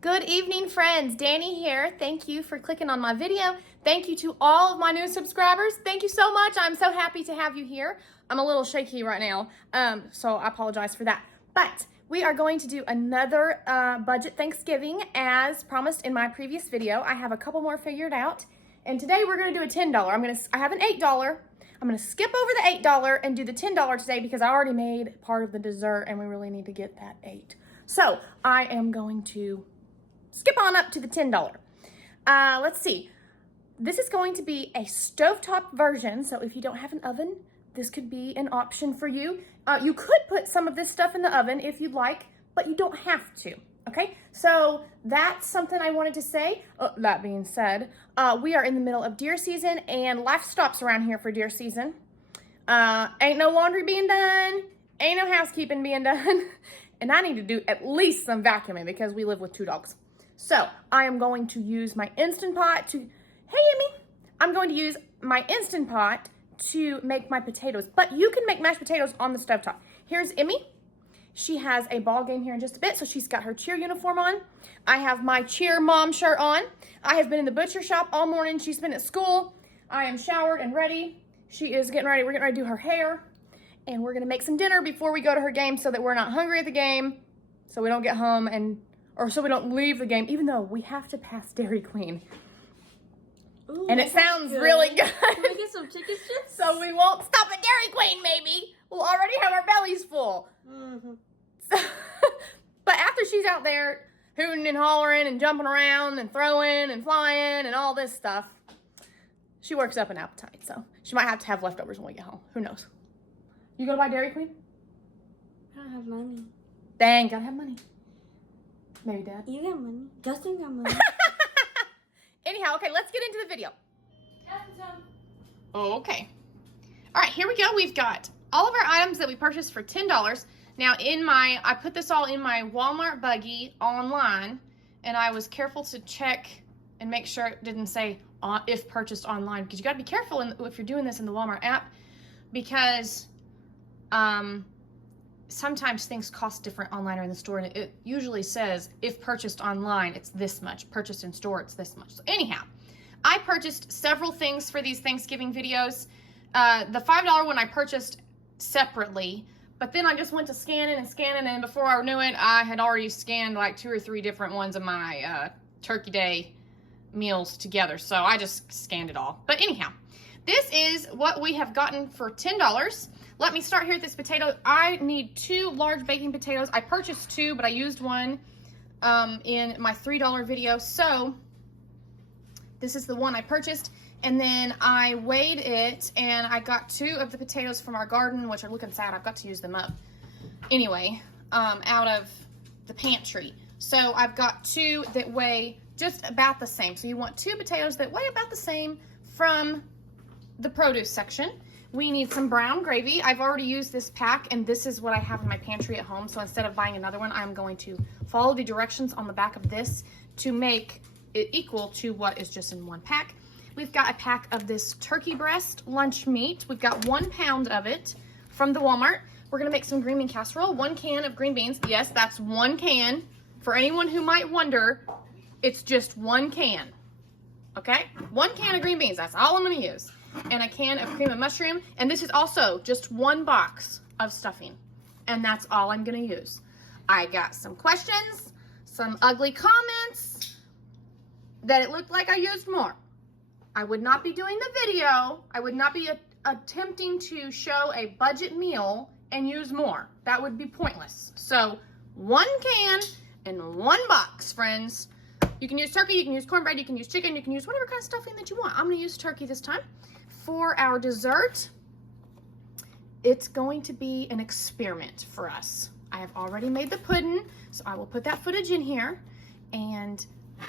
Good evening, friends. Danny here. Thank you for clicking on my video. Thank you to all of my new subscribers. Thank you so much. I'm so happy to have you here. I'm a little shaky right now, so I apologize for that. But we are going to do another budget Thanksgiving as promised in my previous video. I have a couple more figured out, and today we're going to do a $10. I have an $8. I'm going to skip over the $8 and do the $10 today because I already made part of the dessert and we really need to get that $8. So I am going to skip on up to the $10. Let's see. This is going to be a stovetop version, so if you don't have an oven, this could be an option for you. You could put some of this stuff in the oven if you'd like, but you don't have to, okay? So that's something I wanted to say. That being said, we are in the middle of deer season, and life stops around here for deer season. Ain't no laundry being done, ain't no housekeeping being done, and I need to do at least some vacuuming because we live with 2 dogs. So I am going to use my Instant Pot to, hey Emmy, I'm going to use my Instant Pot to make my potatoes, but you can make mashed potatoes on the stovetop. Here's Emmy. She has a ball game here in just a bit, so she's got her cheer uniform on. I have my cheer mom shirt on. I have been in the butcher shop all morning. She's been at school. I am showered and ready. She is getting ready. We're getting ready to do her hair, and we're gonna make some dinner before we go to her game so that we're not hungry at the game, so we don't get home or so we don't leave the game, even though we have to pass Dairy Queen. Ooh, and it sounds really good. Can we get some chicken strips? So we won't stop at Dairy Queen, maybe. We'll already have our bellies full. Mm-hmm. But after she's out there hooting and hollering and jumping around and throwing and flying and all this stuff, she works up an appetite. So she might have to have leftovers when we get home. Who knows? You gonna buy Dairy Queen? I don't have money. Dang, gotta have money. Maybe Dad. You got money. Justin got money. Anyhow, okay, let's get into the video. Okay. All right, here we go. We've got all of our items that we purchased for $10. Now, I put this all in my Walmart buggy online, and I was careful to check and make sure it didn't say if purchased online, because you got to be careful if you're doing this in the Walmart app, because sometimes things cost different online or in the store, and it usually says if purchased online it's this much, purchased in store it's this much. So anyhow, I purchased several things for these Thanksgiving videos. The $5 one I purchased separately, but then I just went to scanning, and before I knew it, I had already scanned like 2 or 3 different ones of my Turkey Day meals together, so I just scanned it all. But anyhow, this is what we have gotten for $10. Let me start here with this potato. I need 2 large baking potatoes. I purchased 2, but I used one in my $3 video. So this is the one I purchased. And then I weighed it, and I got 2 of the potatoes from our garden, which are looking sad. I've got to use them up. Anyway, out of the pantry. So I've got 2 that weigh just about the same. So you want 2 potatoes that weigh about the same from the produce section. We need some brown gravy. I've already used this pack, and this is what I have in my pantry at home. So instead of buying another one, I'm going to follow the directions on the back of this to make it equal to what is just in one pack. We've got a pack of this turkey breast lunch meat. We've got 1 pound of it from the Walmart. We're gonna make some green bean casserole. 1 can of green beans. Yes, that's 1 can. For anyone who might wonder, it's just 1 can, okay? 1 can of green beans, that's all I'm gonna use. And a can of cream of mushroom, and this is also just 1 box of stuffing, and that's all I'm gonna use. I got some questions, some ugly comments that it looked like I used more. I would not be doing the video. I would not be attempting to show a budget meal and use more. That would be pointless. So 1 can and 1 box, friends. You can use turkey, you can use cornbread, you can use chicken, you can use whatever kind of stuffing that you want. I'm gonna use turkey this time. For our dessert, it's going to be an experiment for us. I have already made the pudding, so I will put that footage in here. And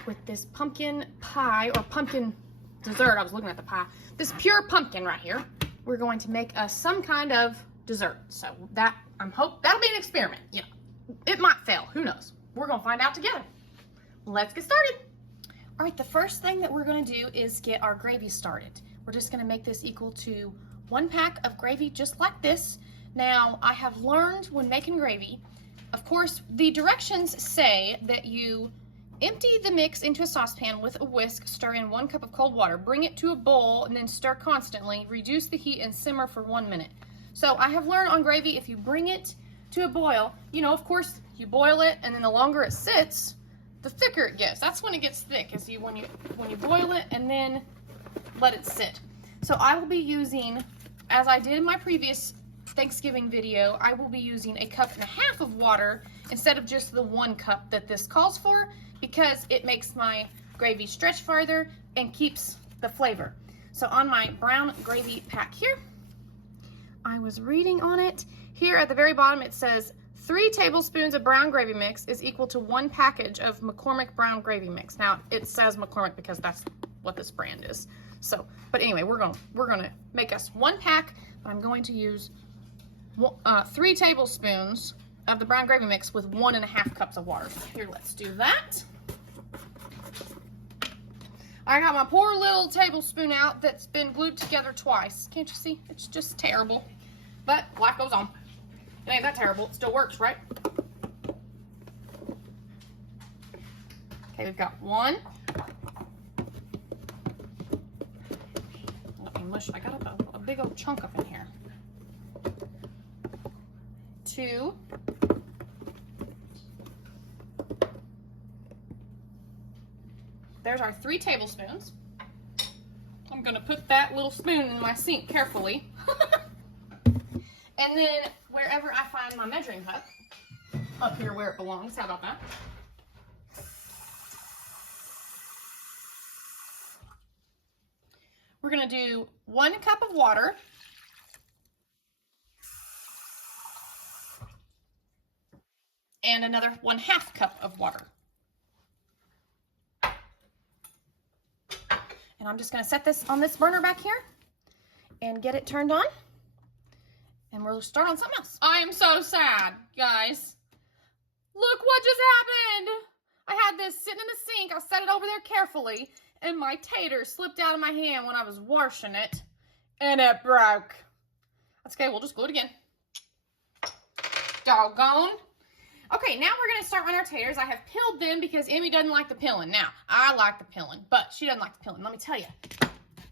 with this pumpkin pie, or pumpkin dessert, I was looking at the pie, this pure pumpkin right here, we're going to make us some kind of dessert. So that'll be an experiment. You know, it might fail, who knows? We're gonna find out together. Let's get started. All right, the first thing that we're gonna do is get our gravy started. We're just gonna make this equal to 1 pack of gravy, just like this. Now, I have learned when making gravy, of course, the directions say that you Empty the mix into a saucepan with a whisk. Stir in 1 cup of cold water. Bring it to a boil and then stir constantly. Reduce the heat and simmer for 1 minute. So I have learned on gravy, if you bring it to a boil, you know, of course, you boil it, and then the longer it sits, the thicker it gets. That's when it gets thick, is when you boil it and then let it sit. So I will be using, as I did in my previous Thanksgiving video, I will be using 1.5 cups of water instead of just the 1 cup that this calls for, because it makes my gravy stretch farther and keeps the flavor. So on my brown gravy pack here, I was reading on it. Here at the very bottom it says 3 tablespoons of brown gravy mix is equal to 1 package of McCormick brown gravy mix. Now it says McCormick because that's what this brand is. So, but anyway, we're gonna make us 1 pack, but I'm going to use 3 tablespoons of the brown gravy mix with 1.5 cups of water. So here, let's do that. I got my poor little tablespoon out that's been glued together twice. Can't you see? It's just terrible. But life goes on. It ain't that terrible. It still works, right? Okay, we've got 1. Let me mush. I got a big old chunk up in here. 2. There's our 3 tablespoons. I'm gonna put that little spoon in my sink carefully. And then wherever I find my measuring cup, up here where it belongs, how about that? We're gonna do 1 cup of water. And another 1/2 cup of water. And I'm just gonna set this on this burner back here and get it turned on. And we'll start on something else. I am so sad, guys. Look what just happened. I had this sitting in the sink. I set it over there carefully, and my tater slipped out of my hand when I was washing it, and it broke. That's okay, we'll just glue it again. Doggone. Okay, now we're gonna start on our taters. I have peeled them because Emmy doesn't like the peeling. Now, I like the peeling, but she doesn't like the peeling. Let me tell you,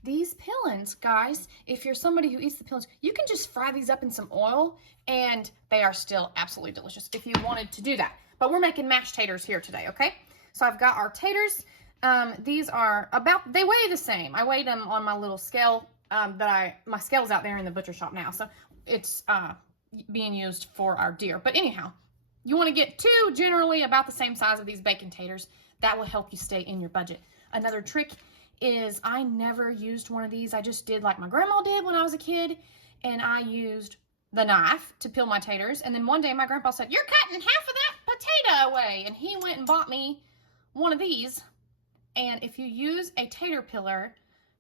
these peelings, guys, if you're somebody who eats the peelings, you can just fry these up in some oil, and they are still absolutely delicious if you wanted to do that. But we're making mashed taters here today, okay? So I've got our taters. These are about, they weigh the same. I weighed them on my little scale my scale's out there in the butcher shop now, so it's being used for our deer. But anyhow, you want to get 2 generally about the same size of these bacon taters. That will help you stay in your budget. Another trick is I never used one of these. I just did like my grandma did when I was a kid, and I used the knife to peel my taters. And then one day my grandpa said, "You're cutting half of that potato away." And he went and bought me one of these. And if you use a tater peeler,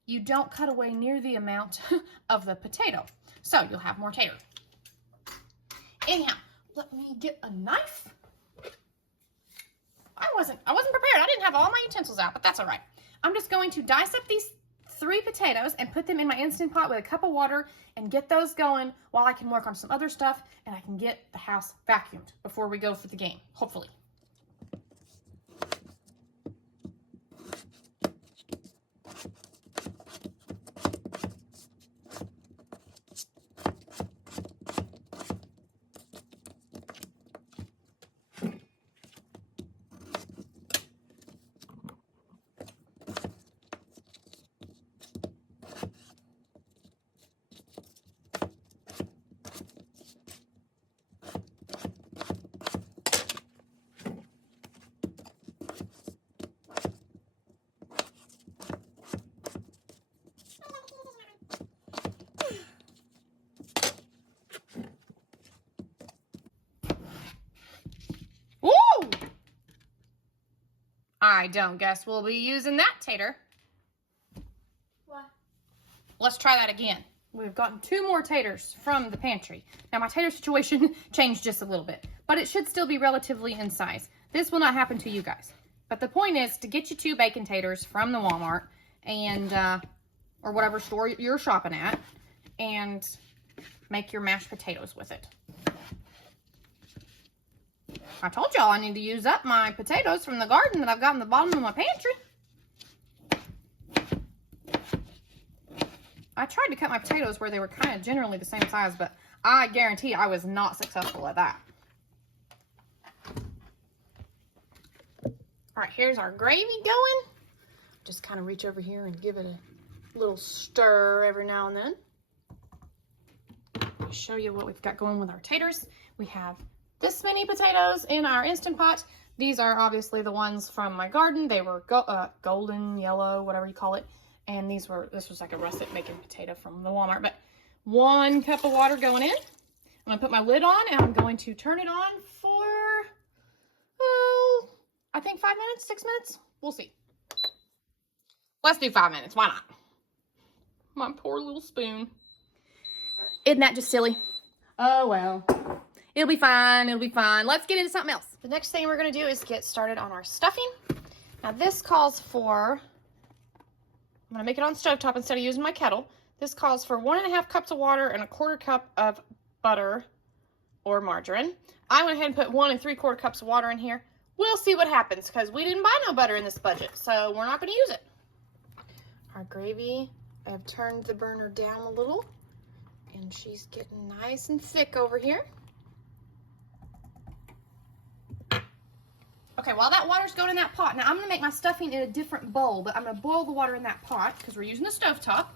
you don't cut away near the amount of the potato. So you'll have more tater. Anyhow, let me get a knife. I wasn't prepared. I didn't have all my utensils out, but that's all right. I'm just going to dice up these 3 potatoes and put them in my Instant Pot with a cup of water and get those going while I can work on some other stuff and I can get the house vacuumed before we go for the game, hopefully. I don't guess we'll be using that tater. What? Let's try that again. We've gotten 2 more taters from the pantry. Now my tater situation changed just a little bit, but it should still be relatively in size. This will not happen to you guys. But the point is to get you 2 bacon taters from the Walmart and or whatever store you're shopping at, and make your mashed potatoes with it. I told y'all I need to use up my potatoes from the garden that I've got in the bottom of my pantry. I tried to cut my potatoes where they were kind of generally the same size, but I guarantee I was not successful at that. All right, here's our gravy going. Just kind of reach over here and give it a little stir every now and then. Let me show you what we've got going with our taters. We have this many potatoes in our Instant Pot. These are obviously the ones from my garden. They were golden, yellow, whatever you call it. And this was like a russet bacon potato from the Walmart. But 1 cup of water going in. I'm gonna put my lid on and I'm going to turn it on for, oh, I think 5 minutes, 6 minutes. We'll see. Let's do 5 minutes. Why not? My poor little spoon. Isn't that just silly? Oh, well. It'll be fine. It'll be fine. Let's get into something else. The next thing we're going to do is get started on our stuffing. Now, this calls for, I'm going to make it on stovetop instead of using my kettle. This calls for 1.5 cups of water and 1/4 cup of butter or margarine. I went ahead and put 1 3/4 cups of water in here. We'll see what happens because we didn't buy no butter in this budget, so we're not going to use it. Our gravy, I've turned the burner down a little, and she's getting nice and thick over here. Okay, while that water's going in that pot, now I'm going to make my stuffing in a different bowl, but I'm going to boil the water in that pot because we're using the stovetop.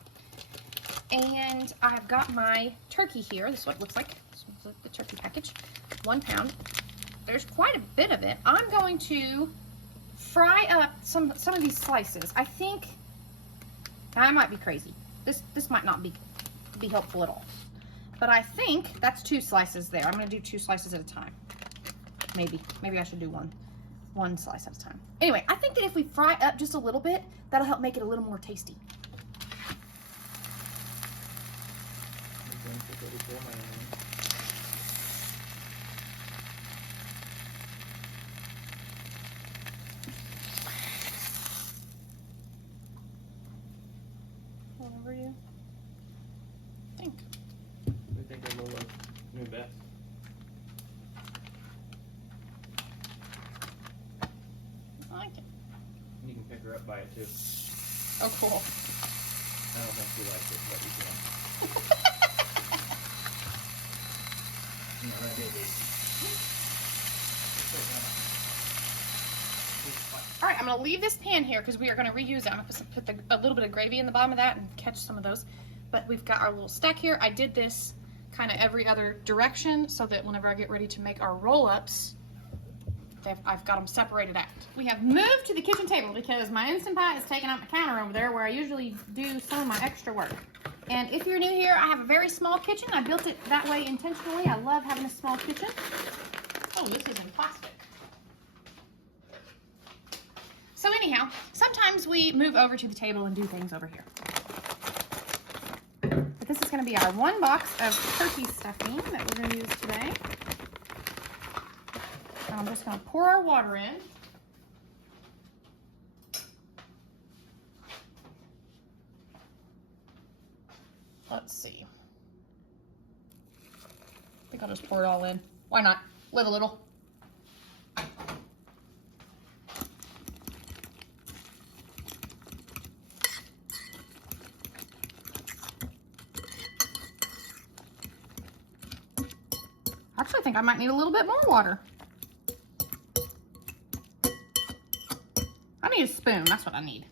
And I've got my turkey here. This is what it looks like. This is the turkey package. 1 pound. There's quite a bit of it. I'm going to fry up some of these slices. I think I might be crazy. This might not be helpful at all. But I think that's 2 slices there. I'm going to do 2 slices at a time. Maybe I should do one slice at a time. Anyway, I think that if we fry up just a little bit, that'll help make it a little more tasty. Whatever you think. I think I'm a new bet. I like it. You can pick her up by it too. Oh, cool. I don't think she likes it, but you can. All right, I'm going to leave this pan here because we are going to reuse it. I'm going to put a little bit of gravy in the bottom of that and catch some of those. But we've got our little stack here. I did this kind of every other direction so that whenever I get ready to make our roll-ups, I've got them separated out. We have moved to the kitchen table because my Instant Pot is taking up my counter over there where I usually do some of my extra work. And if you're new here, I have a very small kitchen. I built it that way intentionally. I love having a small kitchen. Oh, this is in plastic. So anyhow, sometimes we move over to the table and do things over here. But this is going to be our 1 box of turkey stuffing that we're going to use today. And I'm just going to pour our water in. Let's see. I think I'll just pour it all in. Why not? Live a little. Actually, I think I might need a little bit more water. I need a spoon. That's what I need.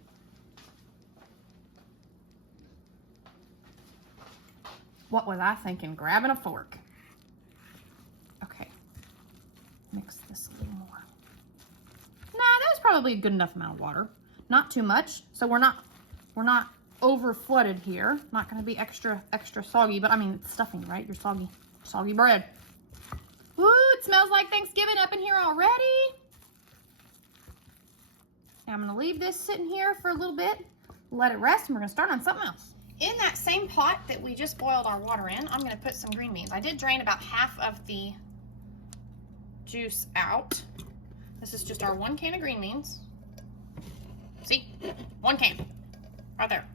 What was I thinking? Grabbing a fork. Okay. Mix this a little more. Nah, that was probably a good enough amount of water. Not too much. So we're not over flooded here. Not going to be extra soggy, but I mean, it's stuffing, right? You're soggy bread. Woo, it smells like Thanksgiving up in here already. Now I'm going to leave this sitting here for a little bit, let it rest, and we're going to start on something else. In that same pot that we just boiled our water in, I'm going to put some green beans. I did drain about half of the juice out. This is just our 1 can of green beans. See? 1 can. Right there.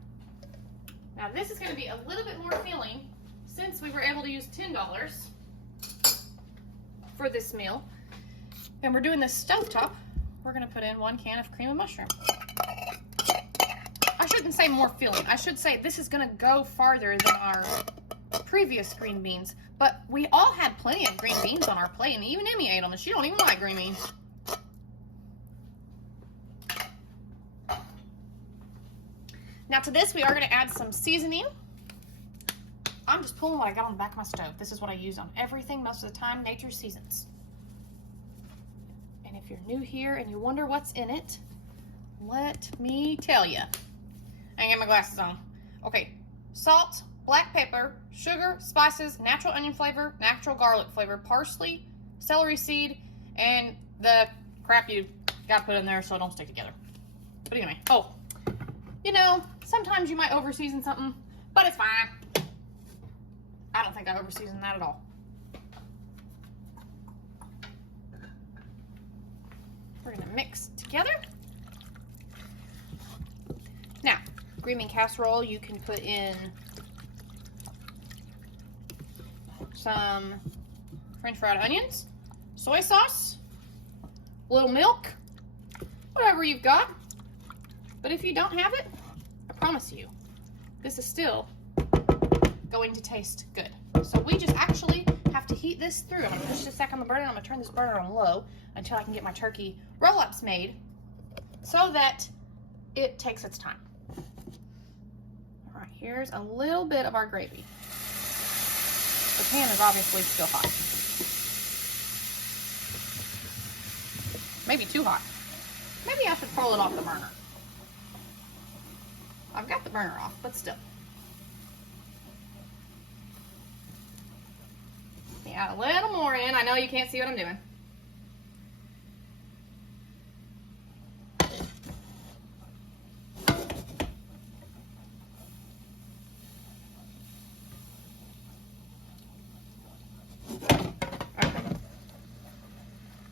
Now this is going to be a little bit more filling since we were able to use $10 for this meal. And we're doing this stovetop. We're gonna put in 1 can of cream of mushroom. I shouldn't say more filling. I should say this is gonna go farther than our previous green beans. But we all had plenty of green beans on our plate, and even Emmy ate them, and she don't even like green beans. Now to this, we are gonna add some seasoning. I'm just pulling what I got on the back of my stove. This is what I use on everything most of the time, Nature Seasons. And if you're new here and you wonder what's in it, let me tell you. I ain't got my glasses on. Okay, salt, black pepper, sugar, spices, natural onion flavor, natural garlic flavor, parsley, celery seed, and the crap you gotta put in there so it don't stick together. But anyway, oh, you know, sometimes you might over-season something, but it's fine. I don't think I over-seasoned that at all. We're gonna mix together. Now, green bean casserole, you can put in some French fried onions, soy sauce, a little milk, whatever you've got. But if you don't have it, I promise you, this is still going to taste good. So we just actually have to heat this through. I'm gonna push this back on the burner. I'm gonna turn this burner on low until I can get my turkey roll-ups made so that it takes its time. All right, here's a little bit of our gravy. The pan is obviously still hot. Maybe too hot. Maybe I should pull it off the burner. I've got the burner off, but still. Add a little more in. I know you can't see what I'm doing. Okay.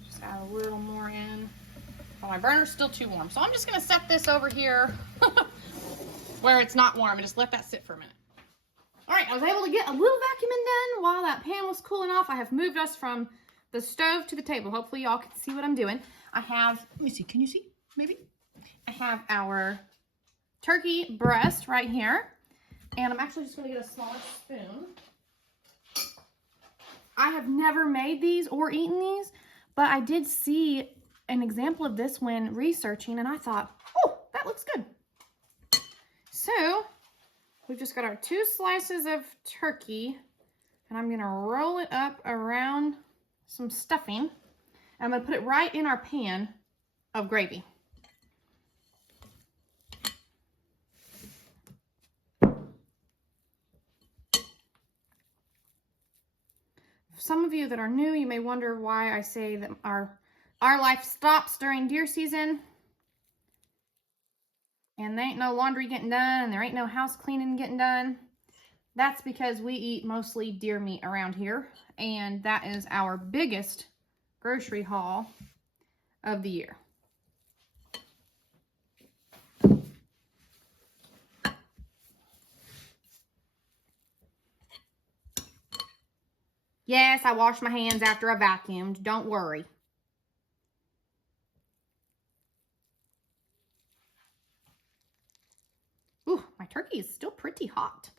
Just add a little more in. Oh, my burner's still too warm, so I'm just gonna set this over here where it's not warm and just let that sit for a minute. All right, I was able to get a little vacuuming done while that pan was cooling off. I have moved us from the stove to the table. Hopefully y'all can see what I'm doing. I have, let me see, can you see? Maybe? I have our turkey breast right here. And I'm actually just gonna get a smaller spoon. I have never made these or eaten these, but I did see an example of this when researching, and I thought, oh, that looks good. So, we've just got our 2 slices of turkey, and I'm gonna roll it up around some stuffing, and I'm gonna put it right in our pan of gravy. Some of you that are new, you may wonder why I say that our life stops during deer season. And there ain't no laundry getting done, and there ain't no house cleaning getting done. That's because we eat mostly deer meat around here, and that is our biggest grocery haul of the year. Yes, I washed my hands after I vacuumed. Don't worry. Ooh, my turkey is still pretty hot.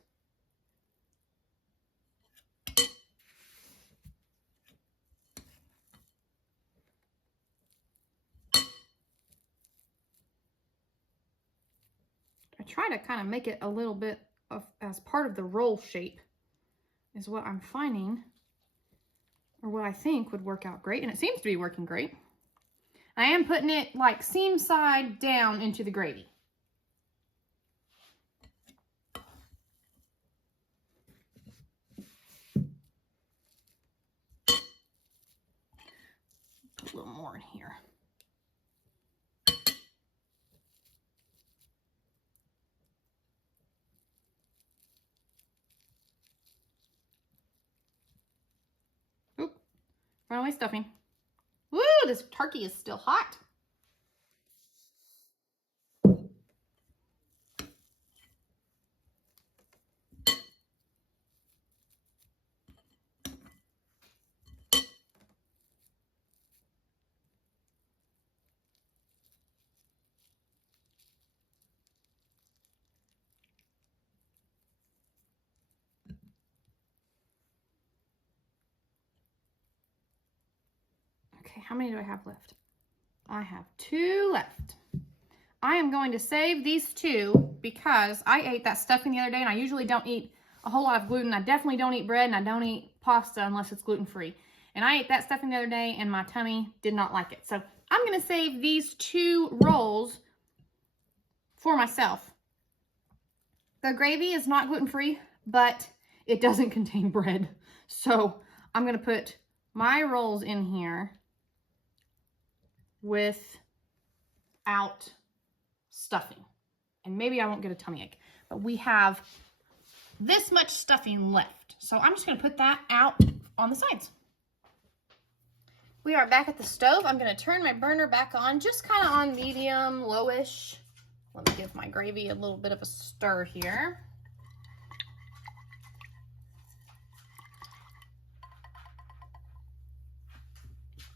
I try to kind of make it a little bit of as part of the roll shape is what I'm finding, or what I think would work out great, and it seems to be working great. I am putting it like seam side down into the gravy. Put a little more in here. Oop, runaway stuffing. Woo, this turkey is still hot. Okay, how many do I have left? I have 2 left. I am going to save these 2 because I ate that stuffing the other day, and I usually don't eat a whole lot of gluten. I definitely don't eat bread, and I don't eat pasta unless it's gluten-free. And I ate that stuffing the other day, and my tummy did not like it. So I'm going to save these 2 rolls for myself. The gravy is not gluten-free, but it doesn't contain bread. So I'm going to put my rolls in here without stuffing. And maybe I won't get a tummy ache. But we have this much stuffing left. So I'm just going to put that out on the sides. We are back at the stove. I'm going to turn my burner back on, just kind of on medium, lowish. Let me give my gravy a little bit of a stir here.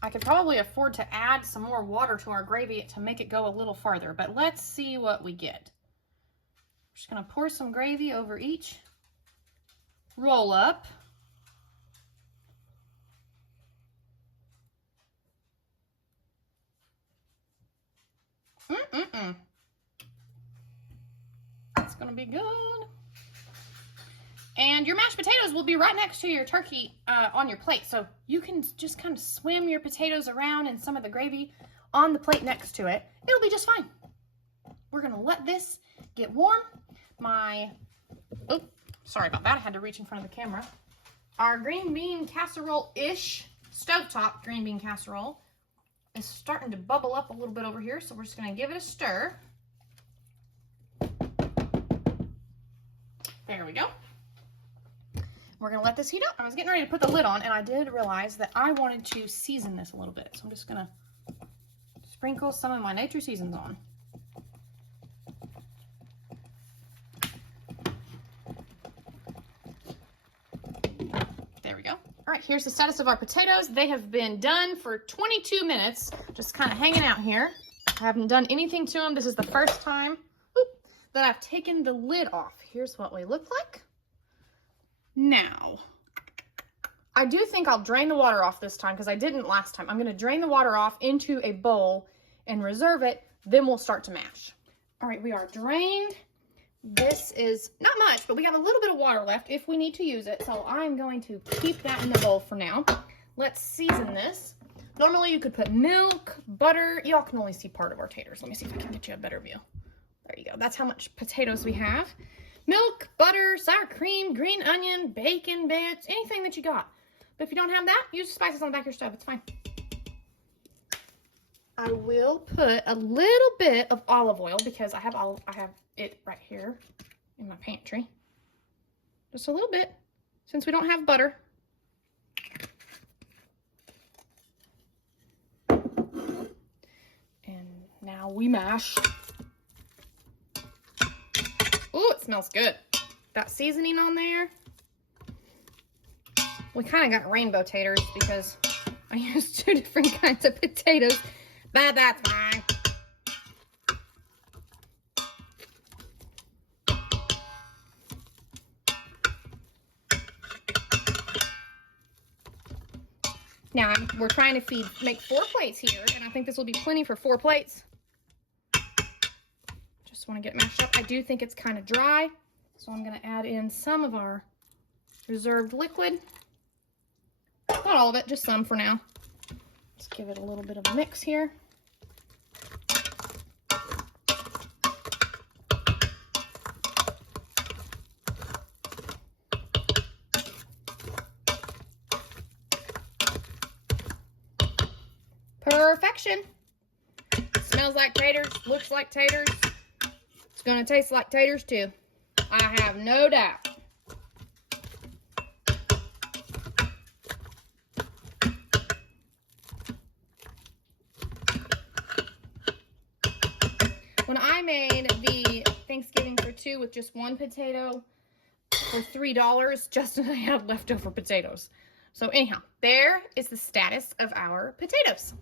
I could probably afford to add some more water to our gravy to make it go a little farther, but let's see what we get. I'm just going to pour some gravy over each roll up. That's going to be good. And your mashed potatoes will be right next to your turkey on your plate. So you can just kind of swim your potatoes around in some of the gravy on the plate next to it. It'll be just fine. We're going to let this get warm. Oh, sorry about that. I had to reach in front of the camera. Our green bean casserole-ish, stovetop green bean casserole is starting to bubble up a little bit over here. So we're just going to give it a stir. There we go. We're going to let this heat up. I was getting ready to put the lid on, and I did realize that I wanted to season this a little bit. So I'm just going to sprinkle some of my Nature Seasons on. There we go. All right, here's the status of our potatoes. They have been done for 22 minutes, just kind of hanging out here. I haven't done anything to them. This is the first time that I've taken the lid off. Here's what we look like. Now, I do think I'll drain the water off this time because I didn't last time. I'm going to drain the water off into a bowl and reserve it. Then we'll start to mash. All right, we are drained. This is not much, but we have a little bit of water left if we need to use it. So I'm going to keep that in the bowl for now. Let's season this. Normally you could put milk, butter. Y'all can only see part of our taters. Let me see if I can get you a better view. There you go. That's how much potatoes we have. Milk, butter, sour cream, green onion, bacon bits, anything that you got. But if you don't have that, use the spices on the back of your stove. It's fine. I will put a little bit of olive oil because I have it right here in my pantry. Just a little bit, since we don't have butter. And now we mash. Ooh, it smells good. That seasoning on there. We kind of got rainbow taters because I used 2 different kinds of potatoes, but that's fine. Now, we're trying to make 4 plates here, and I think this will be plenty for 4 plates. Just want to get it mashed up. I do think it's kind of dry, so I'm going to add in some of our reserved liquid. Not all of it, just some for now. Let's give it a little bit of a mix here. Perfection. Smells like taters, looks like taters. It's gonna taste like taters too. I have no doubt. When I made the Thanksgiving for 2 with just 1 potato for $3, Justin and I had leftover potatoes. So anyhow, there is the status of our potatoes.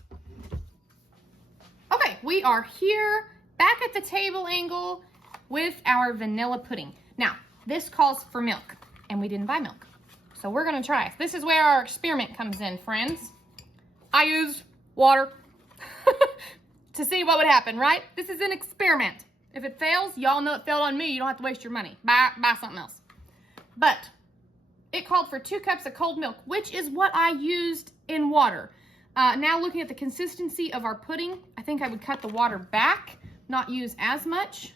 Okay, we are here back at the table angle with our vanilla pudding. Now, this calls for milk, and we didn't buy milk. So we're gonna try. This is where our experiment comes in, friends. I used water to see what would happen, right? This is an experiment. If it fails, y'all know it failed on me. You don't have to waste your money. Buy something else. But it called for 2 cups of cold milk, which is what I used in water. Now looking at the consistency of our pudding, I think I would cut the water back, not use as much.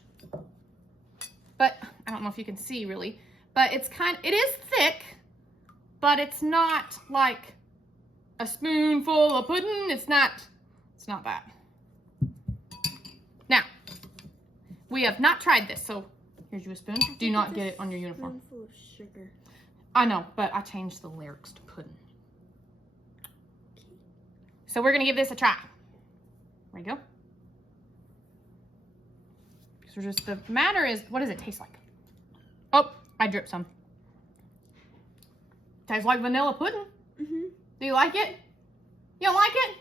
But I don't know if you can see really, but it is thick, but it's not like a spoonful of pudding. It's not that. Now, we have not tried this, so here's you a spoon. Do not get it on your uniform. Spoonful of sugar. I know, but I changed the lyrics to pudding. So we're gonna give this a try. There you go. So just the matter is, what does it taste like? Oh, I dripped some. Tastes like vanilla pudding. Mm-hmm. Do you like it? You don't like it?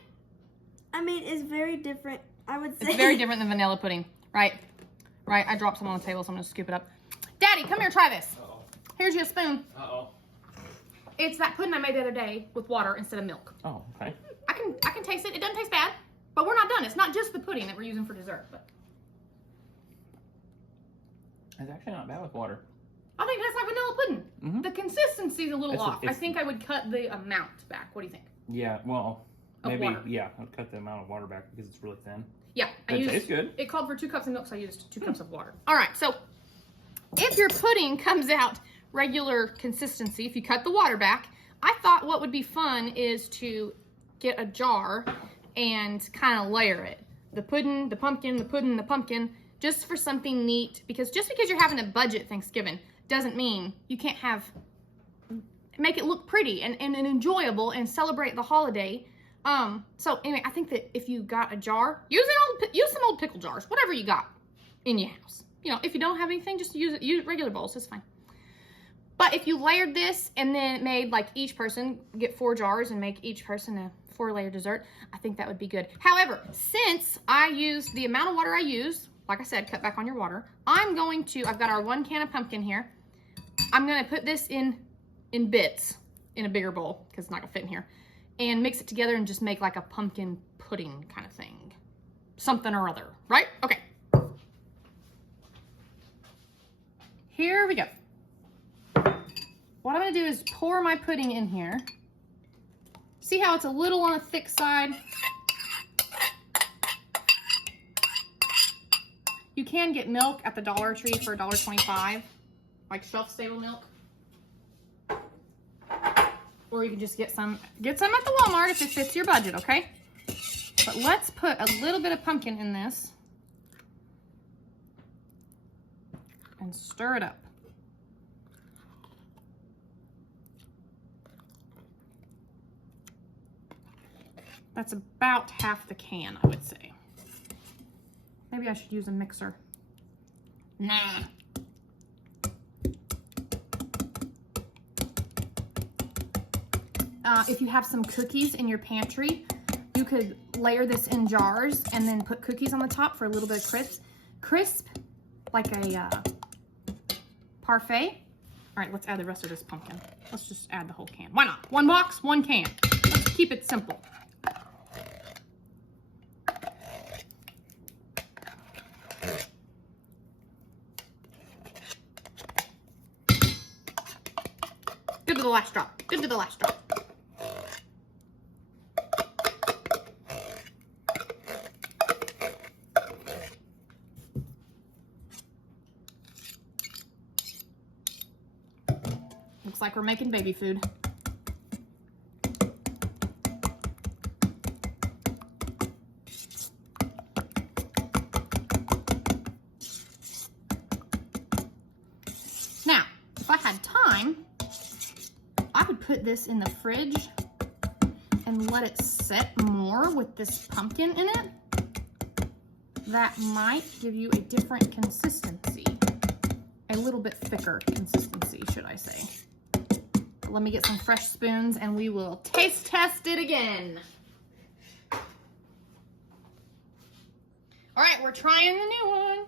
I mean, it's very different, I would say. It's very different than vanilla pudding, right? Right, I dropped some on the table, so I'm gonna scoop it up. Daddy, come here, try this. Uh-oh. Here's your spoon. Uh-oh. It's that pudding I made the other day with water instead of milk. Oh, okay. I can taste it. It doesn't taste bad, but we're not done. It's not just the pudding that we're using for dessert, but It's actually not bad with water. I think that's like vanilla pudding. Mhm. The consistency is a little off. I it's- think I would cut the amount back. What do you think? Yeah, well, Of maybe, water. yeah, I'll cut the amount of water back because it's really thin. Yeah, I It used. tastes good. It called for 2 cups of milk, so I used 2 cups of water. All right, so if your pudding comes out regular consistency, if you cut the water back, I thought what would be fun is to get a jar and kind of layer it. The pudding, the pumpkin, the pudding, the pumpkin, just for something neat. Because just because you're having a budget Thanksgiving doesn't mean you can't make it look pretty and enjoyable and celebrate the holiday. So anyway, I think that if you got a jar, use some old pickle jars, whatever you got in your house. You know, if you don't have anything, just use regular bowls, it's fine. But if you layered this and then made like each person get 4 jars and make each person a 4-layer dessert, I think that would be good. However, since I used the amount of water I used, like I said, cut back on your water, I've got our 1 can of pumpkin here. I'm gonna put this in bits in a bigger bowl because it's not gonna fit in here, and mix it together and just make like a pumpkin pudding kind of thing. Something or other, right? Okay. Here we go. What I'm gonna do is pour my pudding in here. See how it's a little on the thick side? You can get milk at the Dollar Tree for $1.25, like shelf-stable milk. Or you can just get some at the Walmart if it fits your budget, okay? But let's put a little bit of pumpkin in this and stir it up. That's about half the can, I would say. Maybe I should use a mixer. Nah. If you have some cookies in your pantry, you could layer this in jars and then put cookies on the top for a little bit of crisp, like a parfait. All right, let's add the rest of this pumpkin. Let's just add the whole can. Why not? 1 box, 1 can. Let's keep it simple. Good to the last drop. Good to the last drop. Looks like we're making baby food. Now, if I had time, I would put this in the fridge and let it set more with this pumpkin in it. That might give you a different consistency. A little bit thicker consistency, should I say. Let me get some fresh spoons and we will taste test it again. All right, we're trying the new one.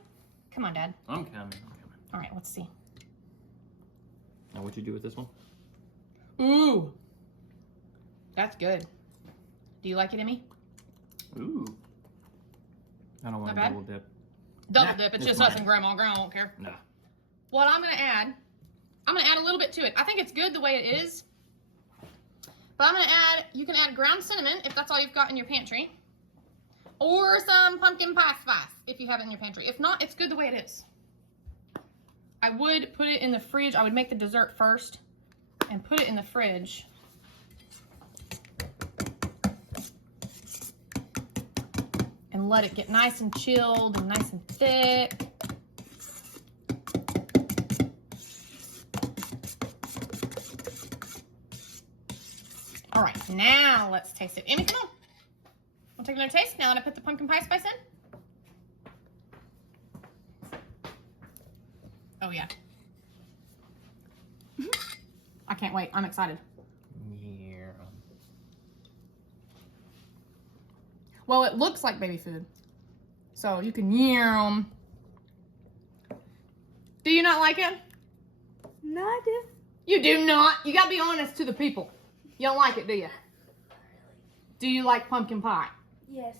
Come on, Dad. I'm coming. All right, let's see. Now, what'd you do with this one? Ooh, that's good. Do you like it, Emmy? Ooh. I don't want Not to bad? double dip. Double Nah, dip. It's it's just us fine. and Grandma. Grandma won't care. Nah. What I'm gonna add a little bit to it. I think it's good the way it is. But I'm gonna add, you can add ground cinnamon if that's all you've got in your pantry. Or some pumpkin pie spice if you have it in your pantry. If not, it's good the way it is. I would put it in the fridge. I would make the dessert first and put it in the fridge. And let it get nice and chilled and nice and thick. All right, now let's taste it. Amy, come on. We'll take another taste. Now that I put the pumpkin pie spice in. Oh, yeah. I can't wait. I'm excited. Yeah. Well, it looks like baby food. So you can yum. Do you not like it? No, I do. You do not. You gotta be honest to the people. You don't like it, do you? Do you like pumpkin pie? Yes,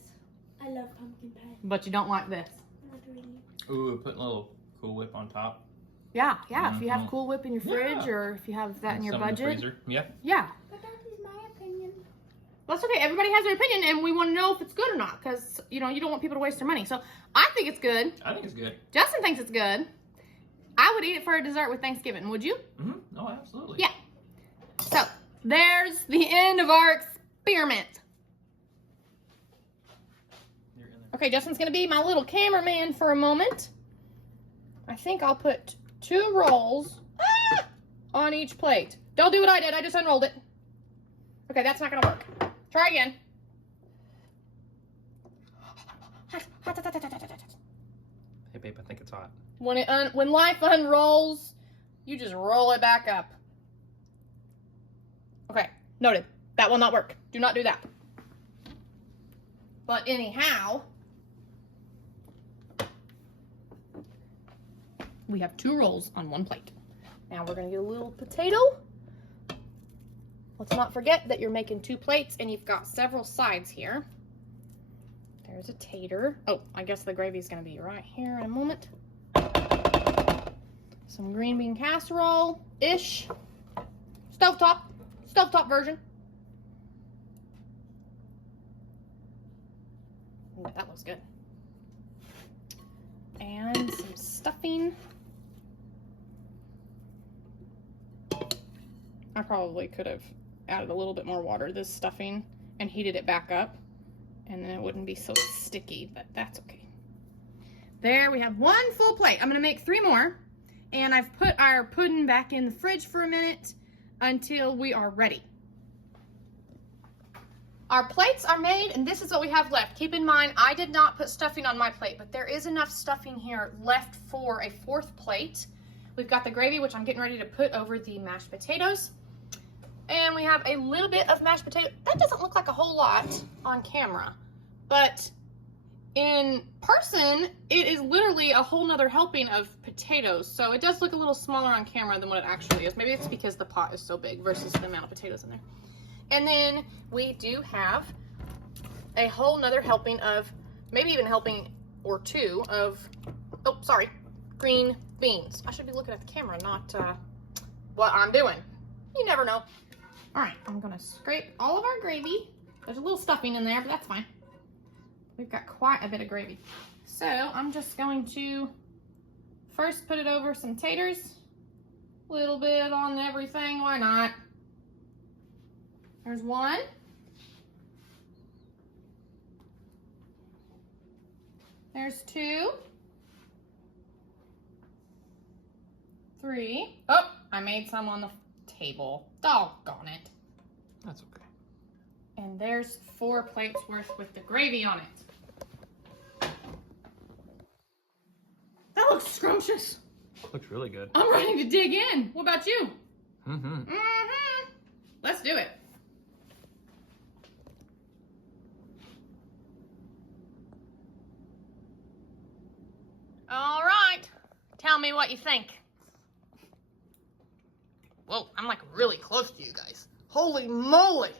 I love pumpkin pie. But you don't like this? Not really. Ooh, putting a little Cool Whip on top. Yeah, yeah. If you have Mhm. Cool Whip in your fridge, Yeah. or if you have that in your Some in the budget, freezer. Yep. yeah. But that is my opinion. That's okay. Everybody has their opinion, and we want to know if it's good or not, because you know you don't want people to waste their money. So I think it's good. I think it's good. Justin thinks it's good. I would eat it for a dessert with Thanksgiving. Would you? Mm-hmm. Oh, absolutely. Yeah. So there's the end of our experiment. You're in there. Okay, Justin's gonna be my little cameraman for a moment. I think I'll put 2 rolls on each plate. Don't do what I did. I just unrolled it. Okay, that's not gonna work. Try again. Hey, babe, I think it's hot. When life unrolls, you just roll it back up. Okay, noted. That will not work. Do not do that. But anyhow, we have 2 rolls on 1 plate. Now we're gonna get a little potato. Let's not forget that you're making 2 plates and you've got several sides here. There's a tater. Oh, I guess the gravy's gonna be right here in a moment. Some green bean casserole-ish. Stovetop version. Ooh, that looks good. And some stuffing. I probably could have added a little bit more water to this stuffing and heated it back up, and then it wouldn't be so sticky, but that's okay. There we have 1 full plate. I'm gonna make 3 more, and I've put our pudding back in the fridge for a minute until we are ready. Our plates are made, and this is what we have left. Keep in mind, I did not put stuffing on my plate, but there is enough stuffing here left for a 4th plate. We've got the gravy, which I'm getting ready to put over the mashed potatoes. And we have a little bit of mashed potato. That doesn't look like a whole lot on camera, but in person, it is literally a whole nother helping of potatoes. So it does look a little smaller on camera than what it actually is. Maybe it's because the pot is so big versus the amount of potatoes in there. And then we do have a whole nother helping of, maybe even helping or 2 of, oh, sorry, green beans. I should be looking at the camera, not what I'm doing. You never know. All right, I'm gonna scrape all of our gravy. There's a little stuffing in there, but that's fine. We've got quite a bit of gravy. So I'm just going to first put it over some taters. A little bit on everything, why not? There's 1. There's 2. 3. Oh, I made some on the table. Doggone it. That's okay. And there's 4 plates worth with the gravy on it. That looks scrumptious. Looks really good. I'm ready to dig in. What about you? Mm-hmm. Let's do it. All right. Tell me what you think. Whoa, I'm like really close to you guys. Holy moly.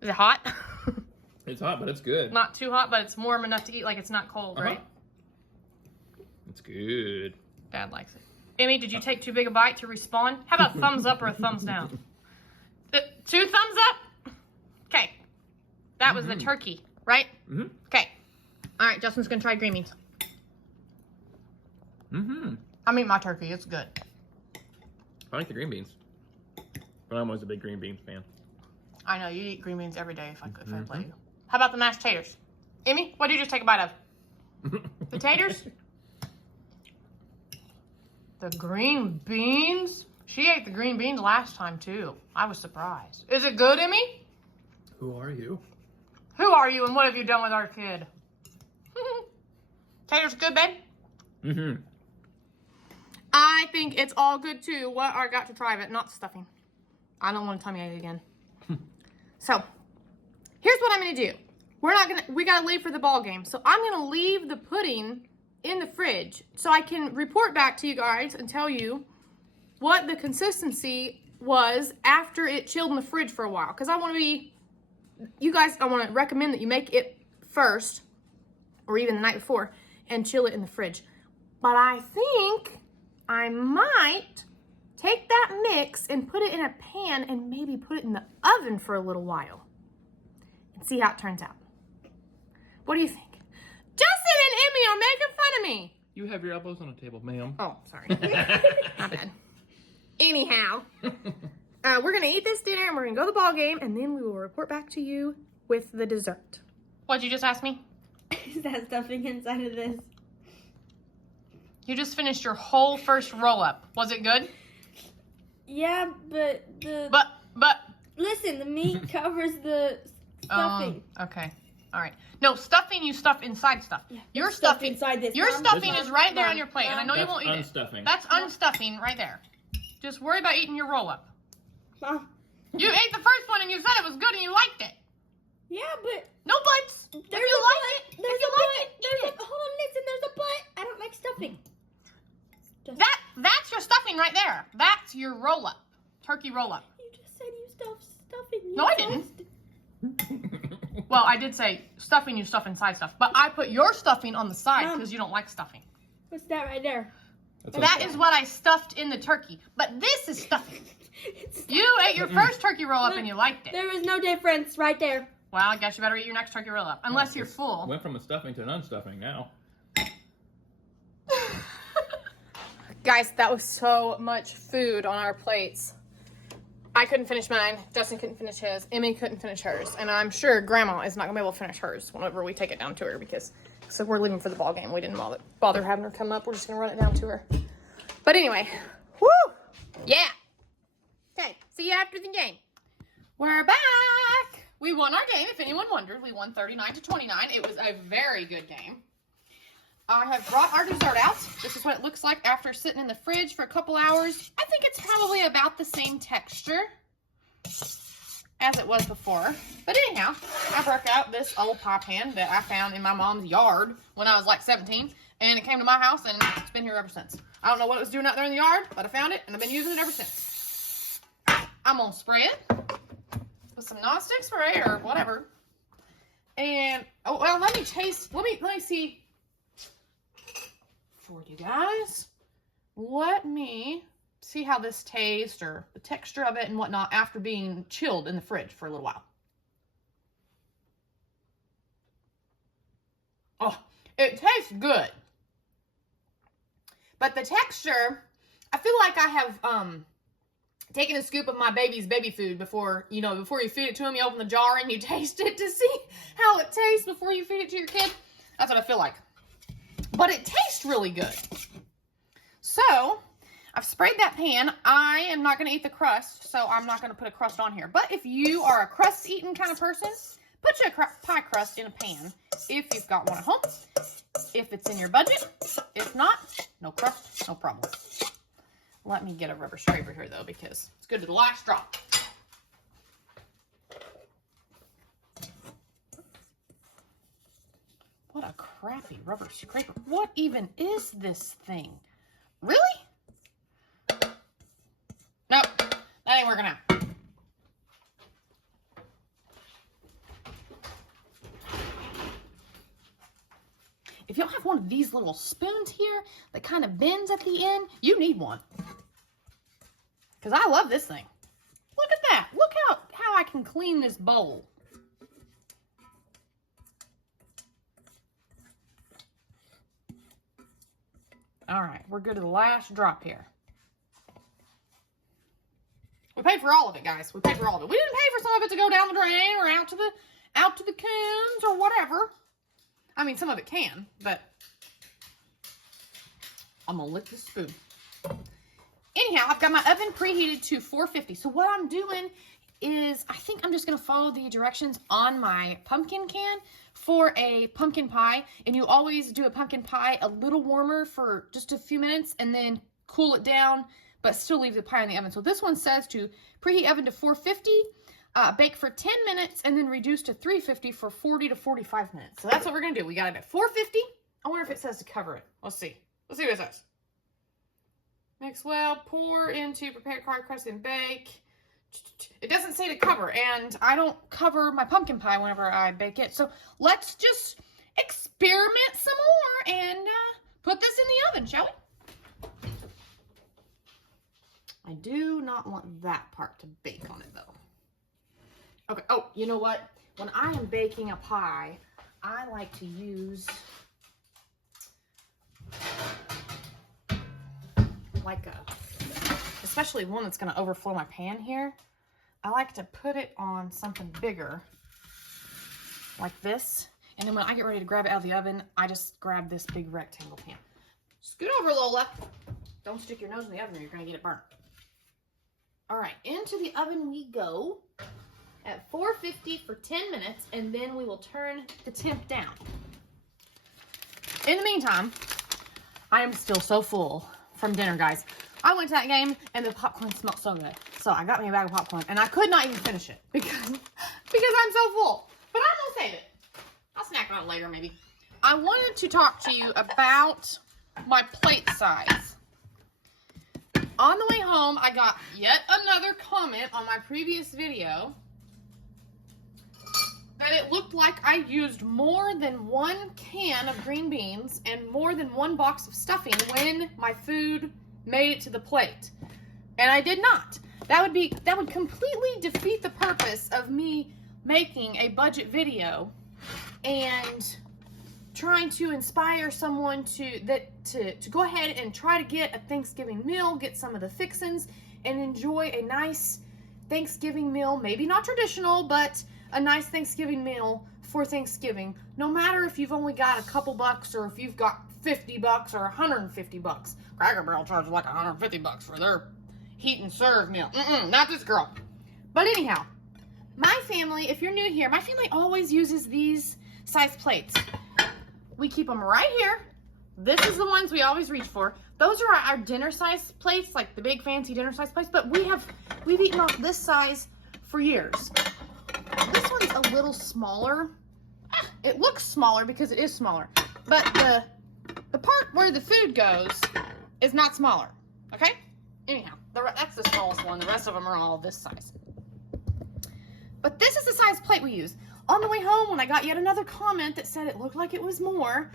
Is it hot? It's hot, but it's good. Not too hot, but it's warm enough to eat like it's not cold, right? It's good. Dad likes it. Emmy, did you take too big a bite to respawn? How about a thumbs up or a thumbs down? 2 thumbs up? Okay. That was the turkey, right? Mm-hmm. Okay. All right, Justin's going to try green beans. Mm-hmm. I mean, my turkey. It's good. I like the green beans. But I'm always a big green beans fan. I know. You eat green beans every day if I play you. How about the mashed taters? Emmy, what did you just take a bite of? The taters? The green beans? She ate the green beans last time, too. I was surprised. Is it good, Emmy? Who are you? Who are you and what have you done with our kid? Taters good, babe? Mm-hmm. I think it's all good, too. What I got to try of it, not the stuffing. I don't want to tummy ache again. So, here's what I'm going to do. We got to leave for the ball game. So, I'm going to leave the pudding in the fridge so I can report back to you guys and tell you what the consistency was after it chilled in the fridge for a while. Because I want to recommend that you make it first or even the night before and chill it in the fridge. But I think I might take that mix and put it in a pan and maybe put it in the oven for a little while and see how it turns out. What do you think? Justin and Emmy are making fun of me. You have your elbows on the table, ma'am. Oh, sorry. My bad. Anyhow, we're going to eat this dinner and we're going to go to the ball game and then we will report back to you with the dessert. What'd you just ask me? Is that stuffing inside of this? You just finished your whole first roll-up. Was it good? Yeah, but the... But... Listen, the meat covers the stuffing. Okay. All right. No, stuffing, you stuff inside stuff. Yeah, Your stuff stuffing... inside this. Your Mom, stuffing Mom, is right there Mom, on your plate, and I know you won't eat it. Unstuffing. That's unstuffing right there. Just worry about eating your roll-up. Mom. You ate the first one and you said it was good and you liked it. Yeah, but... No buts. If you like it, if you like it, eat it. Hold on, listen, there's a but. I don't like stuffing. That's your stuffing right there. That's your roll-up. Turkey roll-up. You just said you stuffing. No, I didn't. Well, I did say stuffing, you stuff inside stuff. But I put your stuffing on the side Mom. because you don't like stuffing. What's that right there? That is what I stuffed in the turkey. But this is stuffing. You ate your first turkey roll-up and you liked it. There is no difference right there. Well, I guess you better eat your next turkey roll-up. Unless you're full. Went from a stuffing to an unstuffing now. Guys, that was so much food on our plates. I couldn't finish mine. Justin couldn't finish his. Emmy couldn't finish hers. And I'm sure Grandma is not going to be able to finish hers whenever we take it down to her because so we're leaving for the ball game. We didn't bother having her come up. We're just going to run it down to her. But anyway, woo! Yeah. Okay, see you after the game. We're back. We won our game, if anyone wondered. We won 39-29. It was a very good game. I have brought our dessert out. This is what it looks like after sitting in the fridge for a couple hours. I think it's probably about the same texture as it was before. But anyhow, I broke out this old pie pan that I found in my mom's yard when I was like 17. And it came to my house and it's been here ever since. I don't know what it was doing out there in the yard, but I found it and I've been using it ever since. I'm going to spray it with some nonstick spray or whatever. And, oh, well, let me taste, let me see. For you guys, let me see how this tastes or the texture of it and whatnot after being chilled in the fridge for a little while. Oh, it tastes good. But the texture, I feel like I have taken a scoop of my baby's baby food before you feed it to him, you open the jar and you taste it to see how it tastes before you feed it to your kid. That's what I feel like. But it tastes really good. So, I've sprayed that pan. I am not going to eat the crust, so I'm not going to put a crust on here. But if you are a crust-eating kind of person, put your pie crust in a pan if you've got one at home. If it's in your budget. If not, no crust, no problem. Let me get a rubber scraper here, though, because it's good to the last drop. What a crappy rubber scraper. What even is this thing? Really? Nope. That ain't working out. If you don't have one of these little spoons here that kind of bends at the end, you need one. Because I love this thing. Look at that. Look how I can clean this bowl. All right, we're good to the last drop here. We paid for all of it, guys. We paid for all of it. We didn't pay for some of it to go down the drain or out to the coons or whatever. I mean, some of it can, but I'm gonna lick this spoon. Anyhow, I've got my oven preheated to 450. So what I'm doing is, I think I'm just gonna follow the directions on my pumpkin can for a pumpkin pie. And you always do a pumpkin pie a little warmer for just a few minutes and then cool it down, but still leave the pie in the oven. So this one says to preheat oven to 450, bake for 10 minutes, and then reduce to 350 for 40 to 45 minutes. So that's what we're gonna do. We got it at 450. I wonder if it says to cover it. Let's see. Let's see what it says. Mix well, pour into prepared card crust and bake. It doesn't say to cover, and I don't cover my pumpkin pie whenever I bake it. So let's just experiment some more and put this in the oven, shall we? I do not want that part to bake on it, though. Okay, oh, you know what? When I am baking a pie, I like to use especially one that's going to overflow my pan here. I like to put it on something bigger, like this. And then when I get ready to grab it out of the oven, I just grab this big rectangle pan. Scoot over, Lola. Don't stick your nose in the oven or you're going to get it burnt. All right, into the oven we go at 450 for 10 minutes, and then we will turn the temp down. In the meantime, I am still so full from dinner, guys. I went to that game and the popcorn smelled so good. So I got me a bag of popcorn and I could not even finish it because I'm so full. But I'm gonna save it. I'll snack on it later maybe. I wanted to talk to you about my plate size. On the way home, I got yet another comment on my previous video that it looked like I used more than one can of green beans and more than one box of stuffing when my food made it to the plate. And I did not. That would completely defeat the purpose of me making a budget video and trying to inspire someone to go ahead and try to get a Thanksgiving meal, get some of the fixins, and enjoy a nice Thanksgiving meal. Maybe not traditional, but a nice Thanksgiving meal for Thanksgiving. No matter if you've only got a couple bucks or if you've got 50 bucks or 150 bucks. Cracker Barrel charges like 150 bucks for their heat and serve meal. Not this girl. But anyhow, my family, if you're new here, my family always uses these size plates. We keep them right here. This is the ones we always reach for. Those are our dinner size plates, like the big fancy dinner size plates, but we've eaten off this size for years. This one's a little smaller. It looks smaller because it is smaller, but the part where the food goes is not smaller, okay? Anyhow, that's the smallest one. The rest of them are all this size. But this is the size plate we use. On the way home, when I got yet another comment that said it looked like it was more,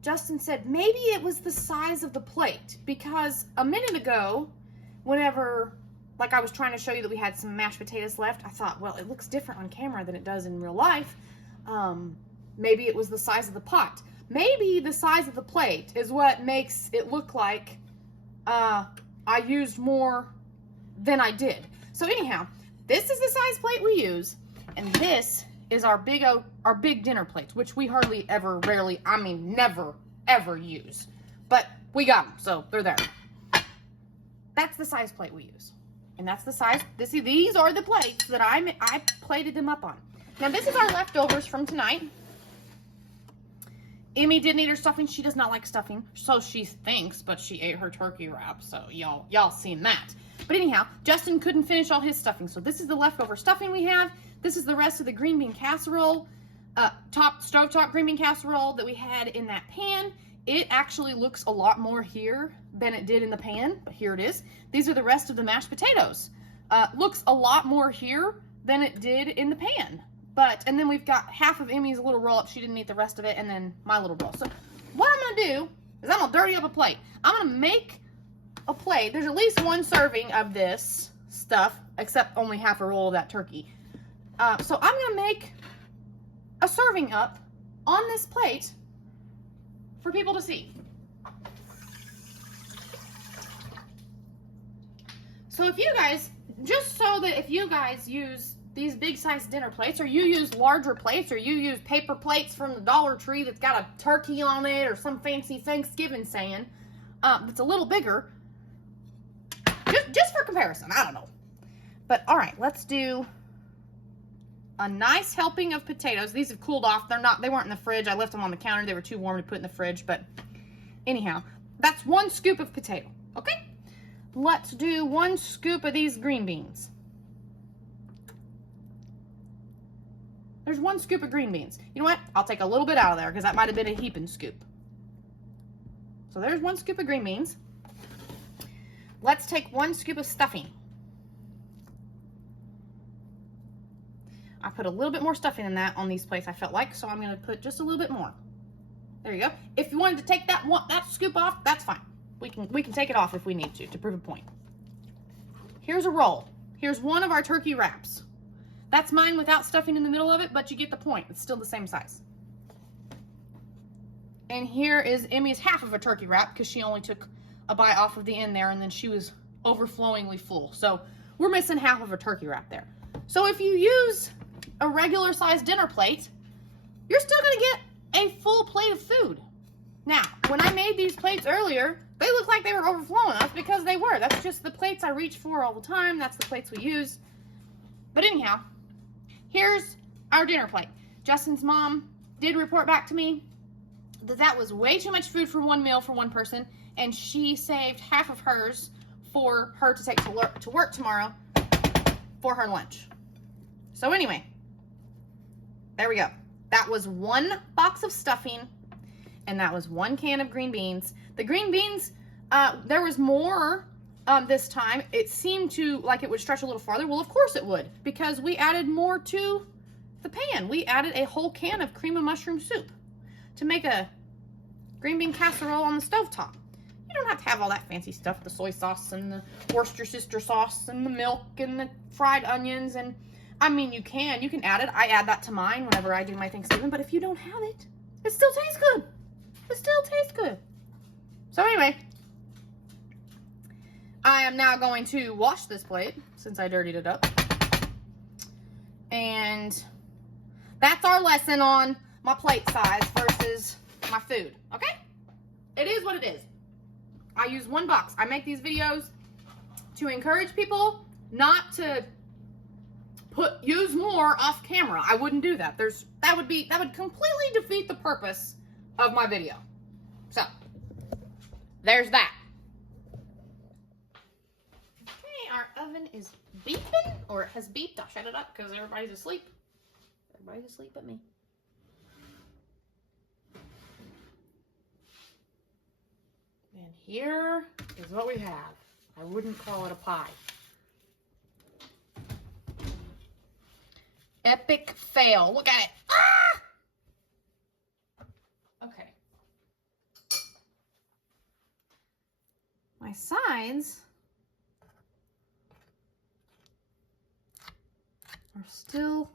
Justin said maybe it was the size of the plate, because a minute ago, whenever, like I was trying to show you that we had some mashed potatoes left, I thought, well, it looks different on camera than it does in real life. Maybe it was the size of the pot. Maybe the size of the plate is what makes it look like I used more than I did. So anyhow, this is the size plate we use, and this is our big dinner plates, which we hardly ever, rarely, I mean never, ever use. But we got them, so they're there. That's the size plate we use. And that's the size, these are the plates that I plated them up on. Now this is our leftovers from tonight. Emmy didn't eat her stuffing. She does not like stuffing, so she thinks, but she ate her turkey wrap, so y'all seen that. But anyhow, Justin couldn't finish all his stuffing, so this is the leftover stuffing we have. This is the rest of the green bean casserole, stovetop green bean casserole that we had in that pan. It actually looks a lot more here than it did in the pan, but here it is. These are the rest of the mashed potatoes. Looks a lot more here than it did in the pan. But, and then we've got half of Emmy's little roll up. She didn't eat the rest of it. And then my little roll. So what I'm going to do is I'm going to dirty up a plate. I'm going to make a plate. There's at least one serving of this stuff, except only half a roll of that turkey. So I'm going to make a serving up on this plate for people to see. So if you guys, just so that if you guys use these big size dinner plates, or you use larger plates, or you use paper plates from the Dollar Tree that's got a turkey on it, or some fancy Thanksgiving saying that's a little bigger, just for comparison, I don't know. But all right, let's do a nice helping of potatoes. These have cooled off. They weren't in the fridge. I left them on the counter. They were too warm to put in the fridge, but anyhow, that's 1 scoop of potato, okay? Let's do 1 scoop of these green beans. There's 1 scoop of green beans. You know what? I'll take a little bit out of there because that might have been a heaping scoop. So there's 1 scoop of green beans. Let's take 1 scoop of stuffing. I put a little bit more stuffing than that on these plates, I felt like, so I'm going to put just a little bit more. There you go. If you wanted to take that scoop off, that's fine. We can take it off if we need to prove a point. Here's a roll. Here's one of our turkey wraps. That's mine without stuffing in the middle of it, but you get the point. It's still the same size. And here is Emmy's half of a turkey wrap because she only took a bite off of the end there, and then she was overflowingly full. So we're missing half of a turkey wrap there. So if you use a regular size dinner plate, you're still going to get a full plate of food. Now, when I made these plates earlier, they looked like they were overflowing. That's because they were. That's just the plates I reach for all the time. That's the plates we use. But anyhow, here's our dinner plate. Justin's mom did report back to me that that was way too much food for one meal for one person, and she saved half of hers for her to take to work tomorrow for her lunch. So anyway, there we go. That was 1 box of stuffing, and that was 1 can of green beans. The green beans, there was more this time. It seemed to like it would stretch a little farther. Well, of course it would, because we added more to the pan. We added a whole can of cream of mushroom soup to make a green bean casserole on the stovetop. You don't have to have all that fancy stuff, the soy sauce and the Worcestershire sauce and the milk and the fried onions. And I mean, you can add it. I add that to mine whenever I do my Thanksgiving, but if you don't have it, it still tastes good. It still tastes good. So anyway, I am now going to wash this plate since I dirtied it up. And that's our lesson on my plate size versus my food, okay? It is what it is. I use 1 box. I make these videos to encourage people not to use more off camera. I wouldn't do that. That would completely defeat the purpose of my video. So, there's that. Okay, our oven is beeping, or it has beeped. I'll shut it up because everybody's asleep. Everybody's asleep but me. And here is what we have. I wouldn't call it a pie. Epic fail. Look at it. Ah! Okay. My sides are still,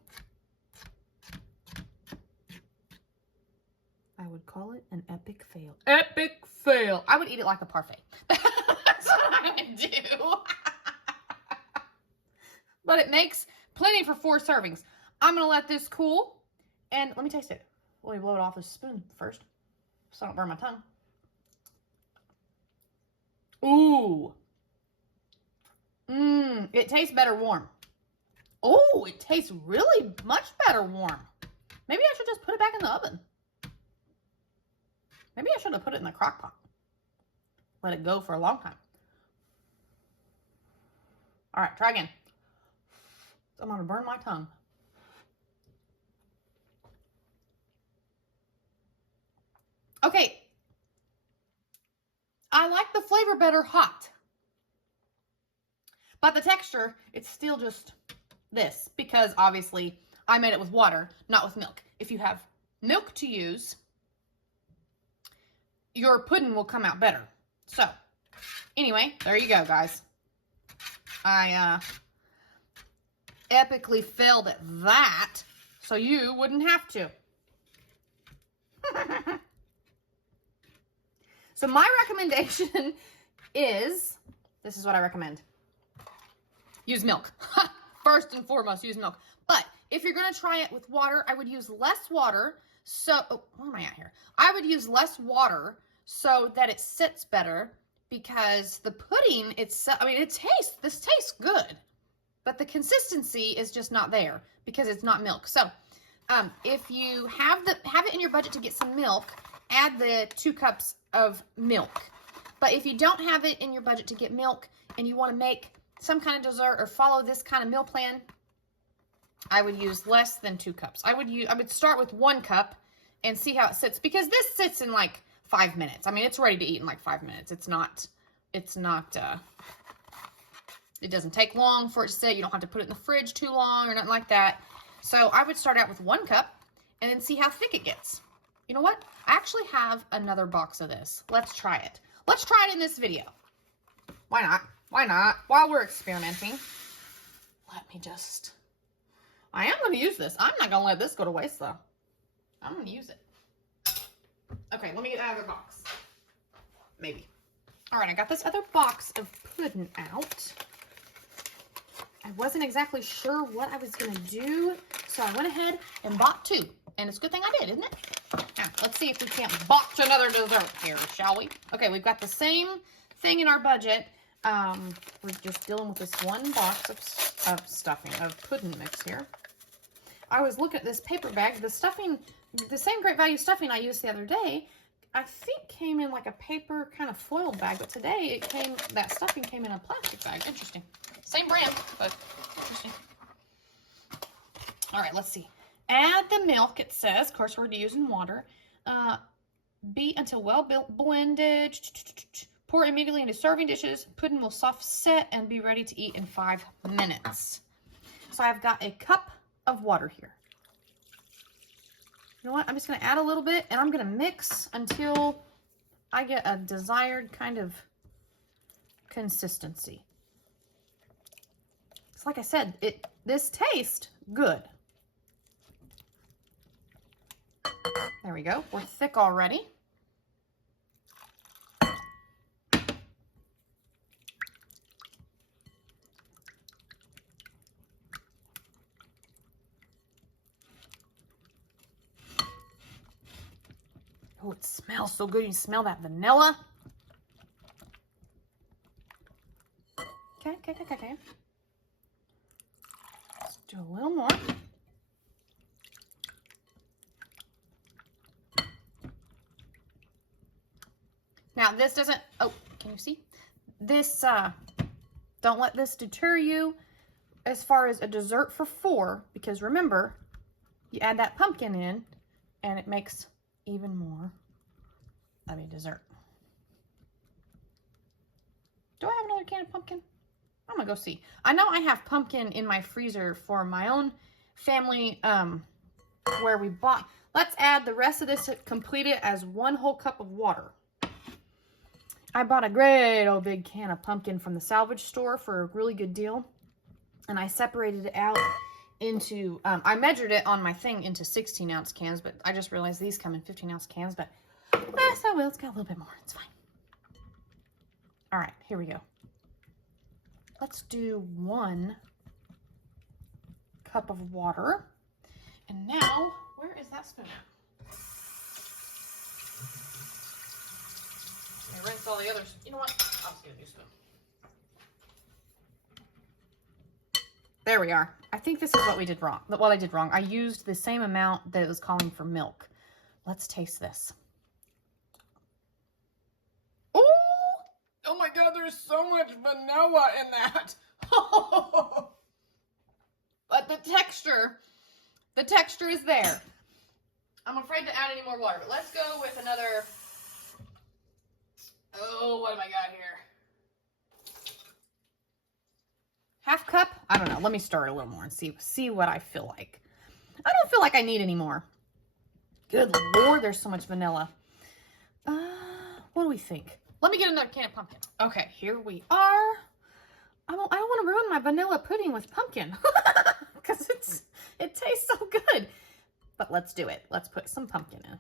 I would call it an epic fail. Epic fail. I would eat it like a parfait. That's what I would do. But it makes plenty for 4 servings. I'm going to let this cool, and let me taste it. Let me blow it off this spoon first, so I don't burn my tongue. Ooh. It tastes better warm. Oh, it tastes really much better warm. Maybe I should just put it back in the oven. Maybe I should have put it in the crock pot. Let it go for a long time. All right, try again. I'm going to burn my tongue. Okay. I like the flavor better hot. But the texture, it's still just this. Because obviously I made it with water, not with milk. If you have milk to use, your pudding will come out better. So, anyway, there you go, guys. I epically failed at that, so you wouldn't have to. So my recommendation is, this is what I recommend. Use milk. First and foremost, use milk. But if you're going to try it with water, I would use less water. So, oh, where am I at here? I would use less water so that it sits better, because the pudding itself, I mean, this tastes good, but the consistency is just not there because it's not milk. So, if you have it in your budget to get some milk, add the 2 cups of milk. But if you don't have it in your budget to get milk and you want to make some kind of dessert or follow this kind of meal plan, I would use less than 2 cups. I would start with 1 cup and see how it sits, because this sits in like 5 minutes. I mean, it's ready to eat in like 5 minutes. It doesn't take long for it to sit. You don't have to put it in the fridge too long or nothing like that. So I would start out with 1 cup and then see how thick it gets. You know what? I actually have another box of this. Let's try it. Let's try it in this video. Why not? Why not? While we're experimenting. I am going to use this. I'm not going to let this go to waste, though. I'm going to use it. Okay, let me get out of the box. Maybe. All right, I got this other box of pudding out. I wasn't exactly sure what I was going to do, so I went ahead and bought 2. And it's a good thing I did, isn't it? Now, let's see if we can't botch another dessert here, shall we? Okay, we've got the same thing in our budget. We're just dealing with this 1 box of stuffing, of pudding mix here. I was looking at this paper bag. The stuffing, the same Great Value stuffing I used the other day, I think came in like a paper kind of foil bag, but today that stuffing came in a plastic bag. Interesting. Same brand, but interesting. All right, let's see. Add the milk, it says. Of course, we're using water. Beat until well blended. Pour immediately into serving dishes. Pudding will soft set and be ready to eat in 5 minutes. So I've got a cup of water here. You know what? I'm just going to add a little bit, and I'm going to mix until I get a desired kind of consistency. It's like I said, this tastes good. There we go. We're thick already. Oh, it smells so good. You smell that vanilla? Okay. Let's do a little more. Now, this doesn't, oh, can you see? This, don't let this deter you as far as a dessert for 4, because remember, you add that pumpkin in, and it makes even more of a dessert. Do I have another can of pumpkin? I'm gonna go see. I know I have pumpkin in my freezer for my own family, where we bought. Let's add the rest of this to complete it as 1 whole cup of water. I bought a great old big can of pumpkin from the salvage store for a really good deal. And I separated it out into, I measured it on my thing into 16-ounce cans, but I just realized these come in 15-ounce cans, but so well, it's got a little bit more. It's fine. All right, here we go. Let's do 1 cup of water. And now, where is that spoon at? I rinse all the others. You know what? I'll just get a new spoon. There we are. I think this is what we did wrong. What I did wrong. I used the same amount that it was calling for milk. Let's taste this. Oh my God, there's so much vanilla in that. But the texture is there. I'm afraid to add any more water, but let's go with another. Oh, what have I got here? Half cup? I don't know. Let me stir it a little more and see what I feel like. I don't feel like I need any more. Good Lord, there's so much vanilla. What do we think? Let me get another can of pumpkin. Okay, here we are. I don't want to ruin my vanilla pudding with pumpkin because it tastes so good. But let's do it. Let's put some pumpkin in.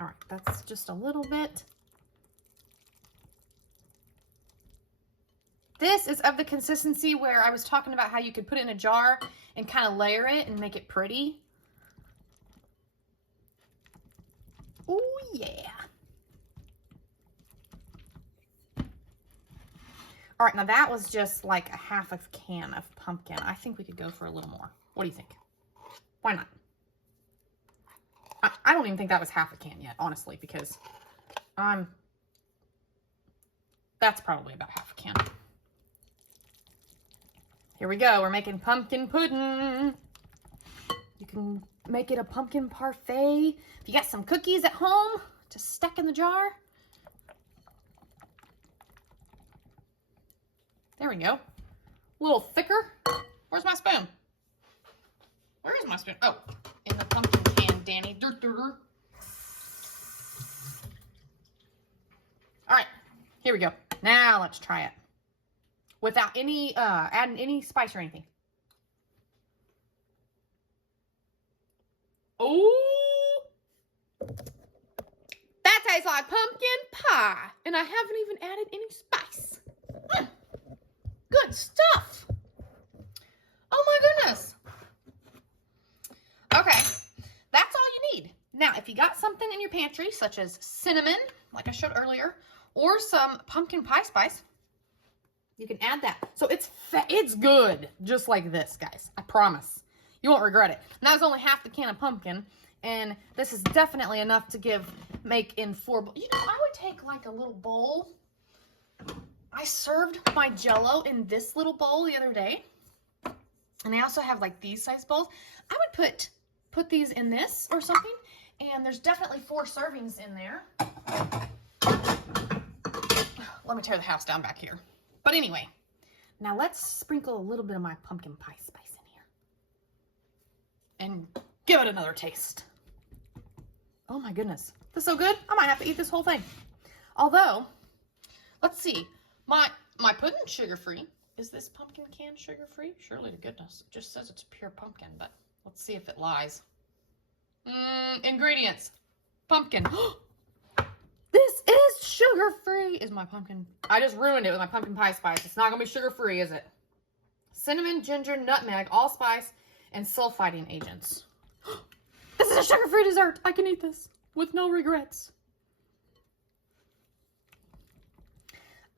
All right, that's just a little bit. This is of the consistency where I was talking about how you could put it in a jar and kind of layer it and make it pretty. Oh, yeah. All right, now that was just like a half a can of pumpkin. I think we could go for a little more. What do you think? Why not? I don't even think that was half a can yet, honestly, because that's probably about half a can. Here we go. We're making pumpkin pudding. You can make it a pumpkin parfait. If you got some cookies at home, just stuck in the jar. There we go. A little thicker. Where's my spoon? Where is my spoon? Oh, in the pumpkin can, Danny. All right, here we go. Now let's try it. Without any, adding any spice or anything. Oh, that tastes like pumpkin pie. And I haven't even added any spice. Good stuff. Oh my goodness. Okay, that's all you need. Now, if you got something in your pantry, such as cinnamon, like I showed earlier, or some pumpkin pie spice, you can add that. So it's good, just like this, guys. I promise. You won't regret it. And that was only half the can of pumpkin, and this is definitely enough to make in 4 bowls. You know, I would take like a little bowl. I served my Jell-O in this little bowl the other day, and they also have like these size bowls. I would put these in this or something, and there's definitely 4 servings in there. Let me tear the house down back here. But anyway, now let's sprinkle a little bit of my pumpkin pie spice in here and give it another taste. Oh my goodness, this is so good. I might have to eat this whole thing. Although, let's see, my pudding's sugar-free. Is this pumpkin can sugar-free? Surely to goodness. It just says it's pure pumpkin, but let's see if it lies. Ingredients. Pumpkin. This is sugar-free. Is my pumpkin. I just ruined it with my pumpkin pie spice. It's not going to be sugar-free, is it? Cinnamon, ginger, nutmeg, allspice, and sulfiting agents. This is a sugar-free dessert. I can eat this with no regrets.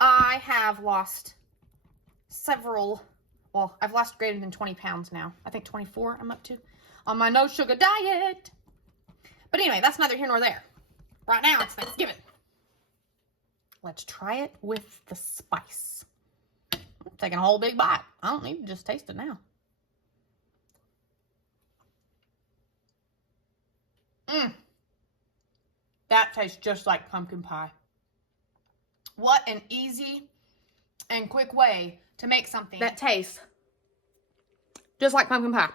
I have lost several, well, I've lost greater than 20 pounds now. I think 24 I'm up to on my no sugar diet. But anyway, that's neither here nor there. Right now it's Thanksgiving. Let's try it with the spice. I'm taking a whole big bite. I don't need to just taste it now. That tastes just like pumpkin pie. What an easy and quick way to make something that tastes just like pumpkin pie.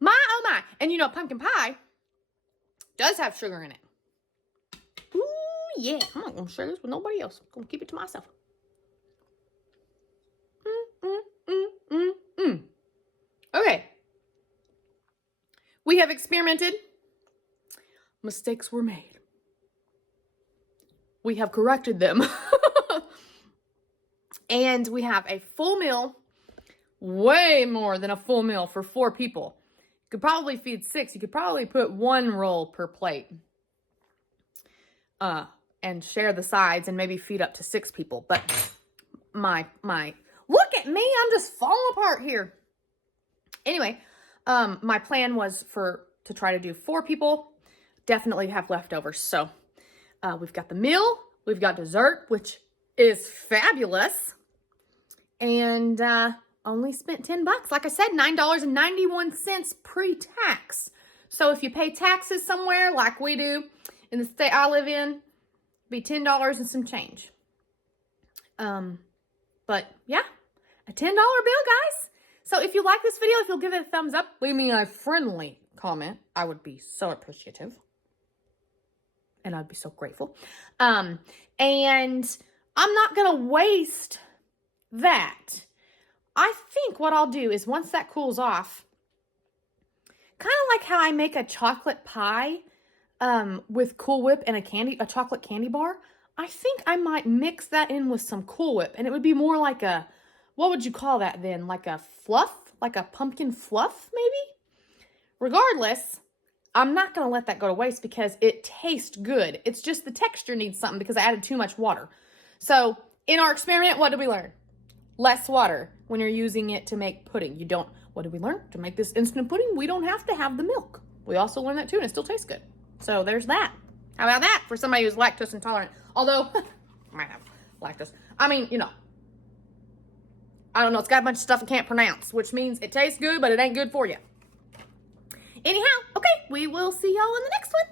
My, oh my. And you know, pumpkin pie does have sugar in it. Ooh, yeah. I'm not going to share this with nobody else. I'm going to keep it to myself. Okay. We have experimented. Mistakes were made. We have corrected them. And we have a full meal, way more than a full meal for 4 people. You could probably feed 6. You could probably put 1 roll per plate. And share the sides and maybe feed up to 6 people. But my, look at me, I'm just falling apart here. Anyway, my plan was to try to do 4 people. Definitely have leftovers. So we've got the meal, we've got dessert, which is fabulous, and only spent $10. Like I said, $9.91 pre-tax. So if you pay taxes somewhere like we do in the state I live in, it'd be $10 and some change. But yeah, a $10 bill, guys. So if you like this video, if you'll give it a thumbs up, leave me a friendly comment. I would be so appreciative. And I'd be so grateful. And I'm not going to waste that. I think what I'll do is once that cools off, kind of like how I make a chocolate pie with Cool Whip and a chocolate candy bar, I think I might mix that in with some Cool Whip. And it would be more like a, what would you call that then? Like a fluff? Like a pumpkin fluff, maybe? Regardless, I'm not going to let that go to waste because it tastes good. It's just the texture needs something because I added too much water. So in our experiment, what did we learn? Less water when you're using it to make pudding. What did we learn? To make this instant pudding, we don't have to have the milk. We also learned that too, and it still tastes good. So there's that. How about that for somebody who's lactose intolerant? Although, I might have lactose. I mean, you know, I don't know. It's got a bunch of stuff I can't pronounce, which means it tastes good, but it ain't good for you. Anyhow, okay, we will see y'all in the next one.